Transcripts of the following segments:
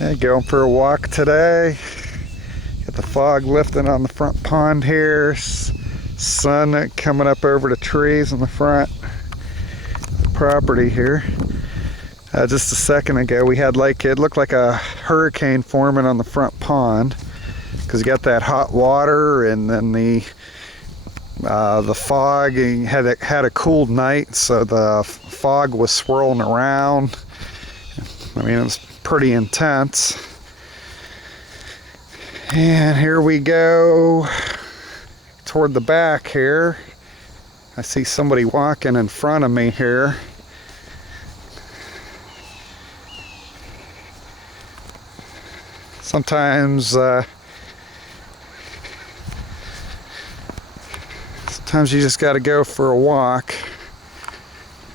Yeah, going for a walk today. Got the fog lifting on the front pond here. Sun coming up over the trees in the front property here. Just a second ago we had it looked like a hurricane forming on the front pond because you got that hot water and then the fog, and had a cool night, so the fog was swirling around. I mean, it was pretty intense. And here we go toward the back here. I see somebody walking in front of me here. Sometimes you just got to go for a walk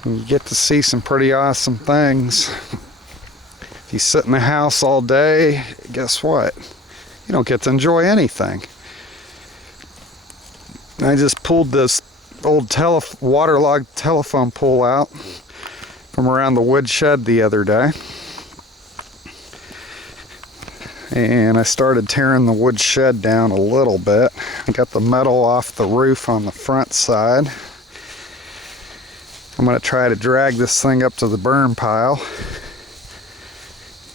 and you get to see some pretty awesome things. If you sit in the house all day, guess what? You don't get to enjoy anything. I just pulled this old waterlogged telephone pole out from around the woodshed the other day. And I started tearing the wood shed down a little bit. I got the metal off the roof on the front side. I'm going to try to drag this thing up to the burn pile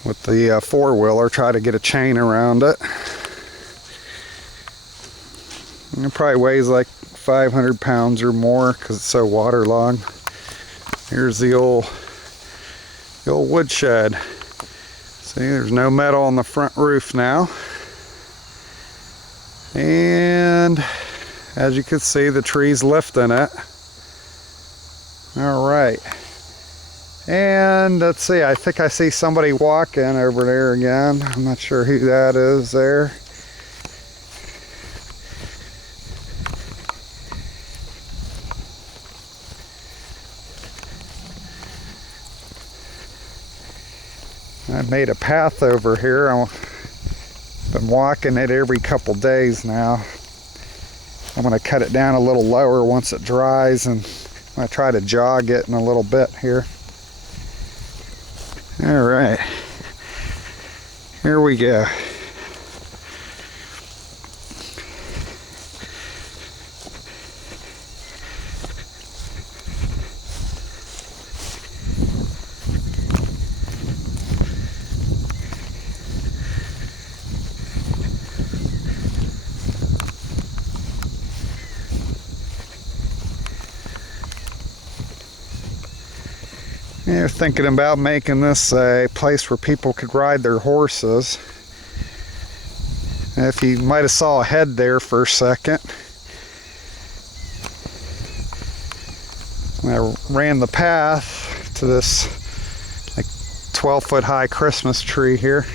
with the four-wheeler, try to get a chain around it. It probably weighs like 500 pounds or more because it's so waterlogged. Here's the old wood shed. See, there's no metal on the front roof now. And as you can see, the tree's lifting it. All right. And let's see, I think I see somebody walking over there again. I'm not sure who that is there. I made a path over here. I've been walking it every couple days now. I'm going to cut it down a little lower once it dries, and I'm going to try to jog it in a little bit here. All right, here we go. Yeah, thinking about making this a place where people could ride their horses. If you might have saw a head there for a second. I ran the path to this like 12-foot high Christmas tree here.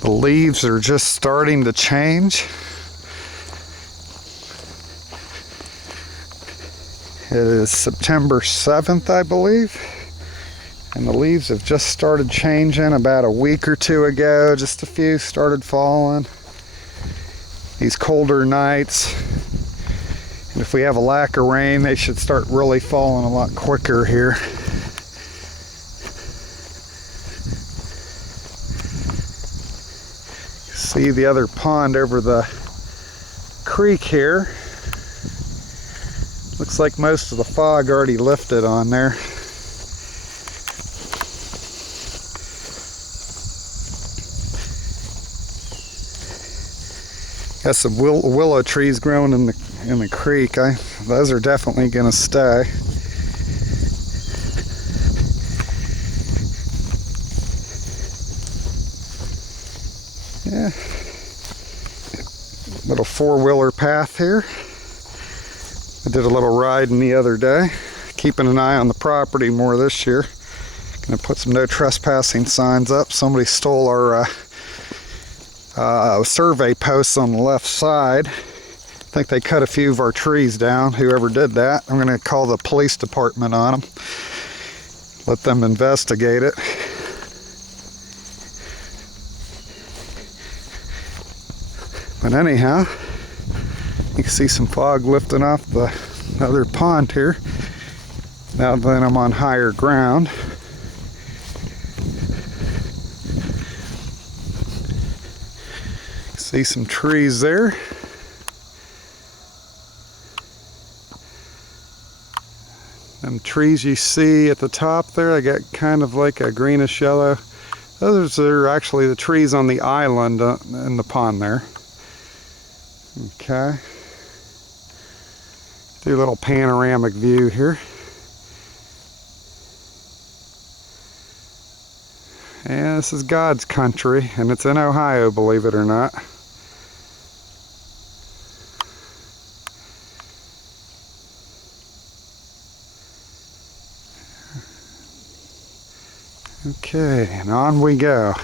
The leaves are just starting to change. It is September 7th, I believe, and the leaves have just started changing about a week or two ago. Just a few started falling. These colder nights, and if we have a lack of rain, they should start really falling a lot quicker here. See the other pond over the creek here. Looks like most of the fog already lifted on there. Got some willow trees growing in the creek. Those are definitely going to stay. Yeah, little four-wheeler path here. I did a little riding the other day, keeping an eye on the property more this year. Gonna put some no trespassing signs up. Somebody stole our survey posts on the left side. I think they cut a few of our trees down, whoever did that. I'm gonna call the police department on them. let them investigate it. But anyhow, you can see some fog lifting off the other pond here. Now that I'm on higher ground. See some trees there. Them trees you see at the top there, they got kind of like a greenish yellow. Those are actually the trees on the island in the pond there. Okay. Do a little panoramic view here. And this is God's country, and it's in Ohio, believe it or not. Okay, and on we go.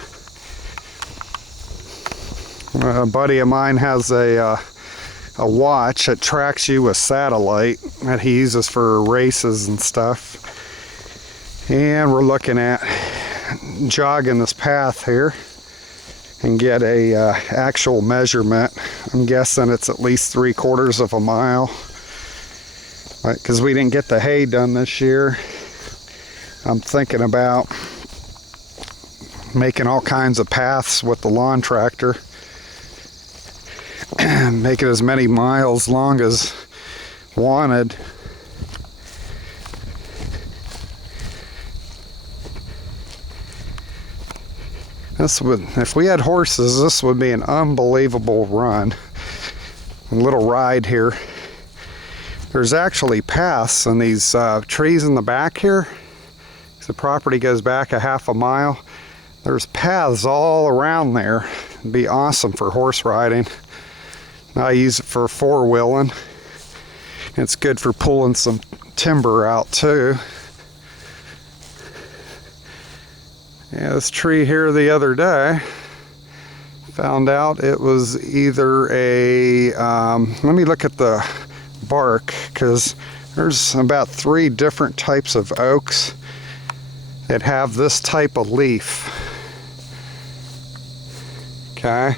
A buddy of mine has a watch that tracks you with satellite that he uses for races and stuff. And we're looking at jogging this path here and get a actual measurement. I'm guessing it's at least 3/4 of a mile. Because we didn't get the hay done this year, I'm thinking about making all kinds of paths with the lawn tractor. Make it as many miles long as wanted. This would, if we had horses, this would be an unbelievable run. A little ride here. There's actually paths in these trees in the back here. The property goes back a half a mile. There's paths all around there. It'd be awesome for horse riding. I use it for four-wheeling. It's good for pulling some timber out too. Yeah, this tree here the other day, found out it was either a, let me look at the bark, because there's about 3 different types of oaks that have this type of leaf. Okay.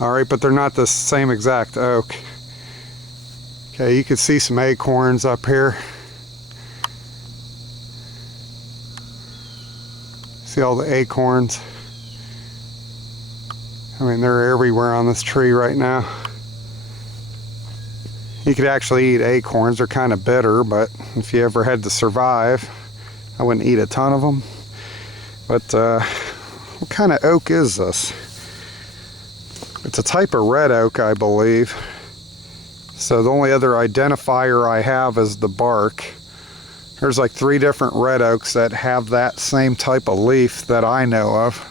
Alright, but they're not the same exact oak. Okay, you can see some acorns up here. See all the acorns? I mean, they're everywhere on this tree right now. You could actually eat acorns. They're kind of bitter, but if you ever had to survive, I wouldn't eat a ton of them. But what kind of oak is this? It's a type of red oak, I believe. So the only other identifier I have is the bark. There's like 3 different red oaks that have that same type of leaf that I know of.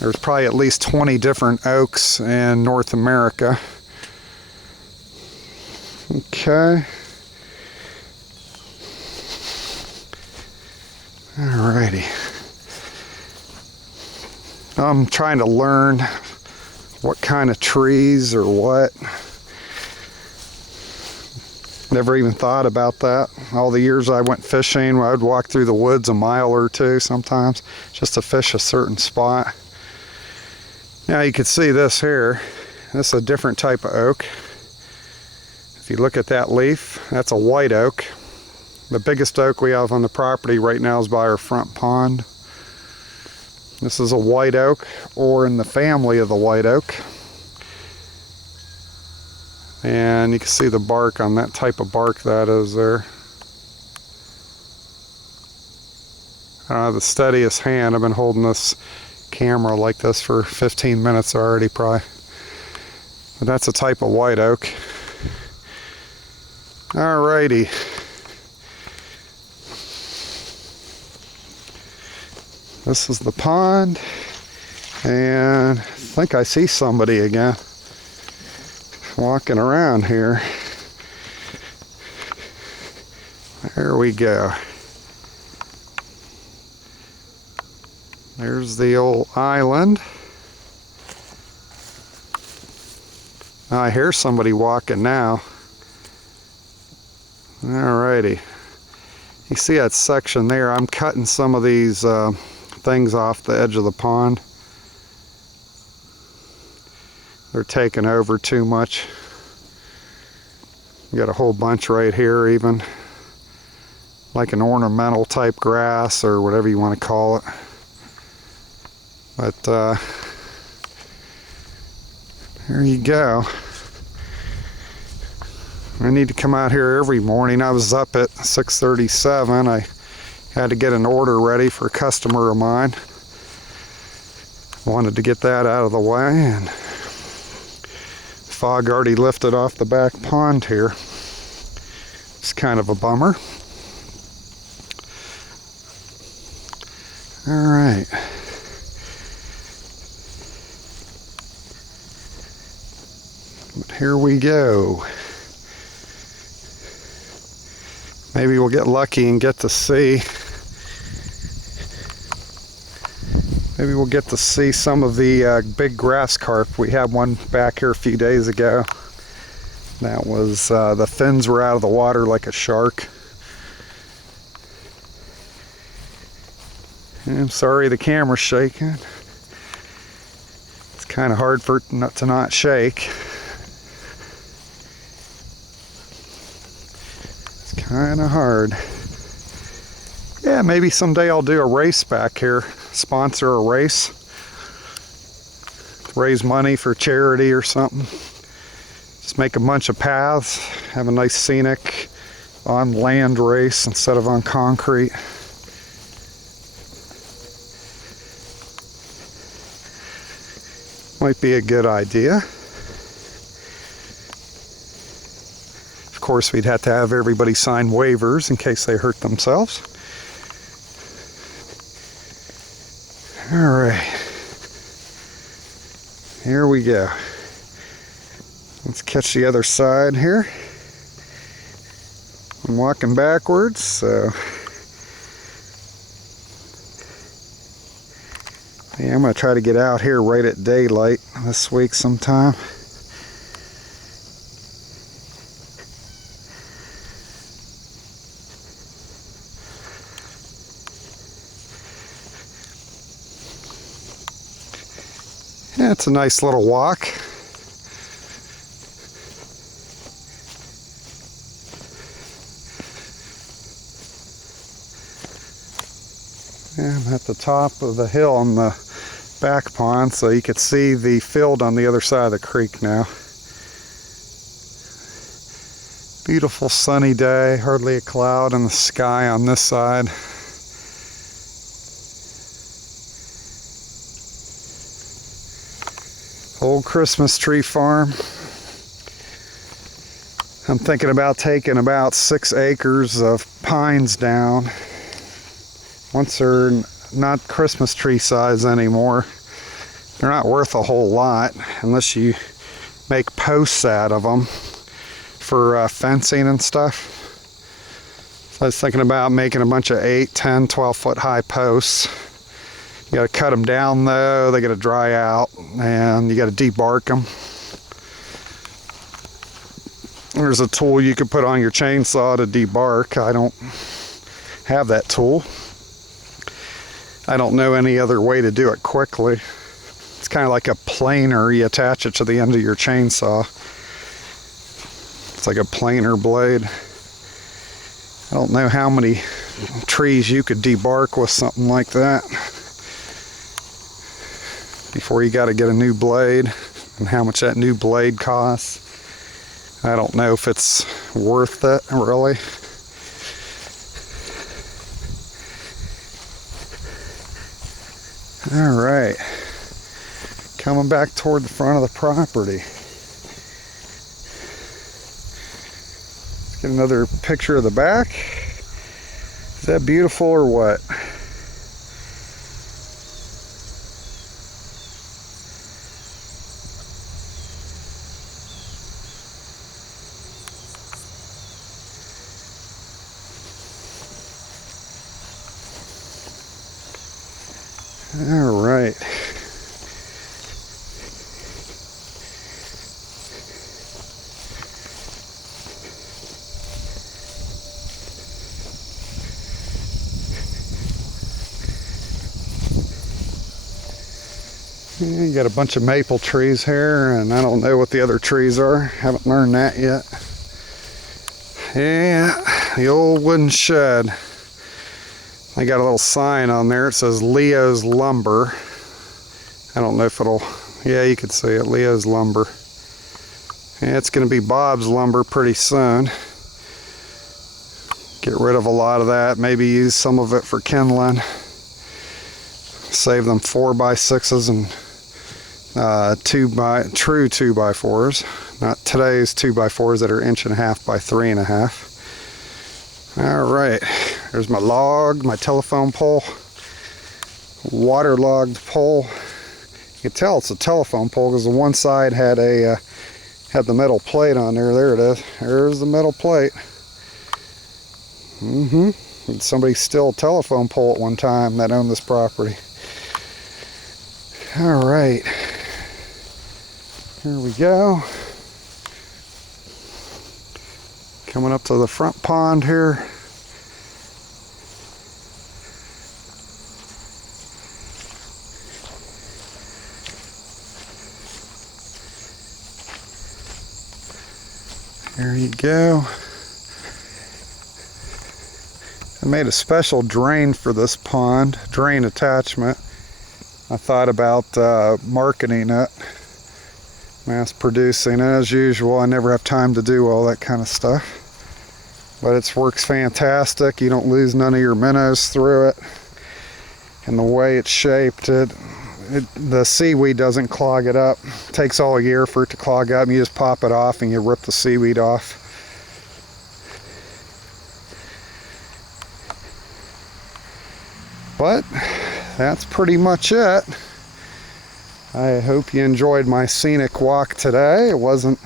There's probably at least 20 different oaks in North America. Okay. Alrighty. I'm trying to learn what kind of trees or what. Never even thought about that. All the years I went fishing, I would walk through the woods a mile or 2 sometimes just to fish a certain spot. Now you can see this here. This is a different type of oak. If you look at that leaf, that's a white oak. The biggest oak we have on the property right now is by our front pond. This is a white oak, or in the family of the white oak. And you can see the bark on that type of bark that is there. I don't have the steadiest hand. I've been holding this camera like this for 15 minutes already probably. But that's a type of white oak. Alrighty. This is the pond, and I think I see somebody again walking around here. There we go. There's the old island. I hear somebody walking now. Alrighty. You see that section there? I'm cutting some of these things off the edge of the pond. They're taking over too much. You got a whole bunch right here, even like an ornamental type grass or whatever you want to call it. But there you go. I need to come out here every morning. I was up at 6:37. I had to get an order ready for a customer of mine. Wanted to get that out of the way, and fog already lifted off the back pond here. It's kind of a bummer. All right. But here we go. Maybe we'll get lucky and get to see. Maybe we'll get to see some of the big grass carp. We had one back here a few days ago. That was, the fins were out of the water like a shark. I'm sorry the camera's shaking. It's kind of hard for it to not shake. It's kind of hard. Yeah, maybe someday I'll do a race back here. Sponsor a race. Raise money for charity or something. Just make a bunch of paths. Have a nice scenic on land race instead of on concrete. Might be a good idea. Of course, we'd have to have everybody sign waivers in case they hurt themselves. All right. Here we go. Let's catch the other side here. I'm walking backwards, so yeah, I'm going to try to get out here right at daylight this week sometime. Yeah, it's a nice little walk. Yeah, I'm at the top of the hill on the back pond, so you could see the field on the other side of the creek now. Beautiful sunny day, hardly a cloud in the sky on this side. Old Christmas tree farm. I'm thinking about taking about 6 acres of pines down. Once they're not Christmas tree size anymore, they're not worth a whole lot unless you make posts out of them for fencing and stuff. So I was thinking about making a bunch of 8, 10, 12 foot high posts. You got to cut them down though, they got to dry out, and you got to debark them. There's a tool you could put on your chainsaw to debark. I don't have that tool. I don't know any other way to do it quickly. It's kind of like a planer. You attach it to the end of your chainsaw. It's like a planer blade. I don't know how many trees you could debark with something like that before you got to get a new blade, and how much that new blade costs. I don't know if it's worth it, really. All right, coming back toward the front of the property. Let's get another picture of the back. Is that beautiful or what? All right. Yeah, you got a bunch of maple trees here, and I don't know what the other trees are. Haven't learned that yet. Yeah, the old wooden shed. I got a little sign on there. It says Leo's Lumber. I don't know if it'll, yeah, you can see it, Leo's Lumber. Yeah, it's going to be Bob's Lumber pretty soon. Get rid of a lot of that, maybe use some of it for kindling. Save them 4x6s and true 2x4s. Not today's 2x4s that are 1.5 by 3.5. Alright, there's my log, my telephone pole. Waterlogged pole. You can tell it's a telephone pole because the one side had had the metal plate on there. There it is. There's the metal plate. Somebody stole a telephone pole at one time that owned this property. All right. Here we go. Coming up to the front pond here. There you go. I made a special drain for this pond, drain attachment. I thought about marketing it, mass producing it. As usual, I never have time to do all that kind of stuff. But it works fantastic. You don't lose none of your minnows through it. And the way it's shaped, the seaweed doesn't clog it up. It takes all year for it to clog up. You just pop it off and you rip the seaweed off. But that's pretty much it. I hope you enjoyed my scenic walk today. It wasn't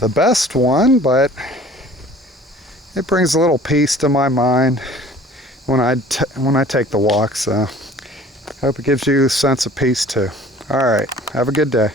the best one, but it brings a little peace to my mind when I take the walk. So I hope it gives you a sense of peace too. All right, have a good day.